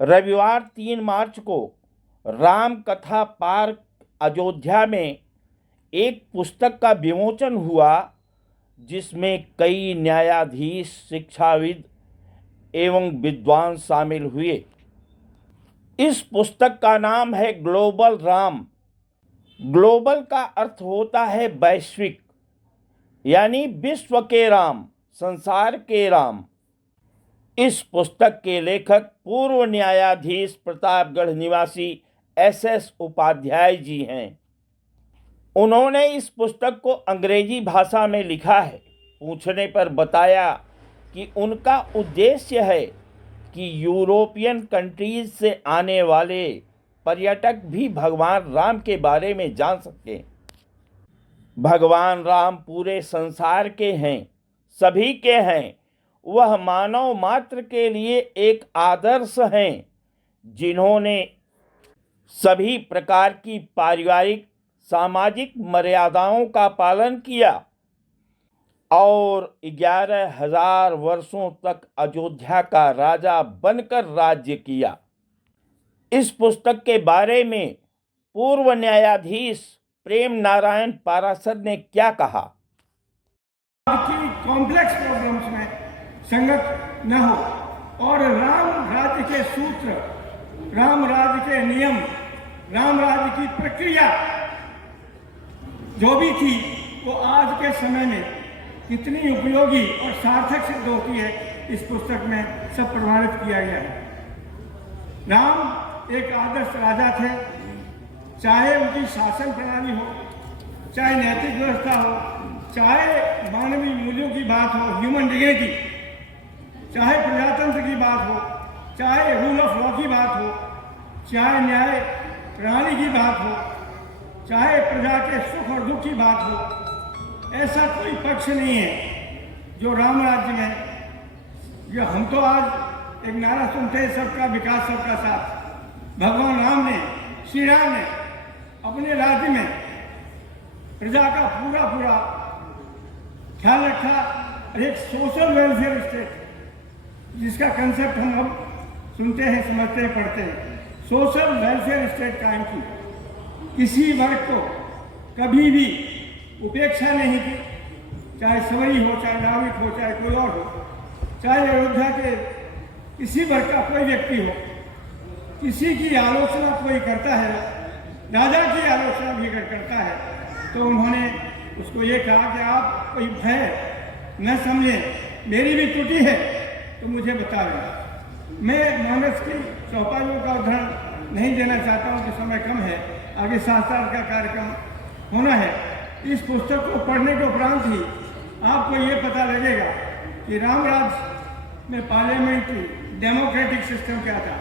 रविवार 3 मार्च को राम कथा पार्क अयोध्या में एक पुस्तक का विमोचन हुआ, जिसमें कई न्यायाधीश, शिक्षाविद एवं विद्वान शामिल हुए। इस पुस्तक का नाम है ग्लोबल राम। ग्लोबल का अर्थ होता है वैश्विक, यानी विश्व के राम, संसार के राम। इस पुस्तक के लेखक पूर्व न्यायाधीश प्रतापगढ़ निवासी एस उपाध्याय जी हैं। उन्होंने इस पुस्तक को अंग्रेजी भाषा में लिखा है। पूछने पर बताया कि उनका उद्देश्य है कि यूरोपियन कंट्रीज से आने वाले पर्यटक भी भगवान राम के बारे में जान सकें। भगवान राम पूरे संसार के हैं, सभी के हैं। वह मानव मात्र के लिए एक आदर्श हैं, जिन्होंने सभी प्रकार की पारिवारिक, सामाजिक मर्यादाओं का पालन किया और 11,000 वर्षों तक अयोध्या का राजा बनकर राज्य किया। इस पुस्तक के बारे में पूर्व न्यायाधीश प्रेम नारायण पाराशर ने क्या कहा? की कॉम्प्लेक्स प्रॉब्लम्स में संगत न हो और राम राज्य के सूत्र, राम राज्य के नियम, राम राज्य की प्रक्रिया जो भी थी वो आज के समय में कितनी उपयोगी और सार्थक सिद्ध होती है, इस पुस्तक में सब प्रमाणित किया गया है। राम एक आदर्श राजा थे, चाहे उनकी शासन प्रणाली हो, चाहे नैतिक व्यवस्था हो, चाहे मानवीय मूल्यों की बात हो, ह्यूमन डिग्निटी, चाहे प्रजातंत्र की बात हो, चाहे रूल ऑफ लॉ की बात हो, चाहे न्याय प्रणाली की बात हो, चाहे प्रजा के सुख और दुख की बात हो, ऐसा कोई पक्ष नहीं है जो राम राज्य में, जो हम तो आज एक नारा सुनते हैं, सबका विकास सबका साथ। भगवान राम ने, श्री राम ने अपने राज्य में प्रजा का पूरा ख्याल रखा। एक सोशल वेलफेयर स्टेट, जिसका कंसेप्ट हम अब सुनते हैं, समझते हैं, पढ़ते हैं, सोशल वेलफेयर स्टेट कायम की। किसी वर्ग को कभी भी उपेक्षा नहीं की, चाहे सवई हो, चाहे नाविक हो, चाहे कोई और हो, चाहे अयोध्या के किसी वर्ग का कोई व्यक्ति हो। किसी की आलोचना कोई करता है, राजा की आलोचना भी अगर करता है, तो उन्होंने उसको ये कहा कि आप कोई भय न समझें, मेरी भी त्रुटि है तो मुझे बता दें। मैं मानस की चौपाइयों का उदाहरण नहीं देना चाहता हूँ कि समय कम है, आगे शास्त्रार्थ का कार्यक्रम होना है। इस पुस्तक को पढ़ने के उपरांत ही आपको ये पता लगेगा कि राम राज्य में पार्लियामेंट्री डेमोक्रेटिक सिस्टम क्या था।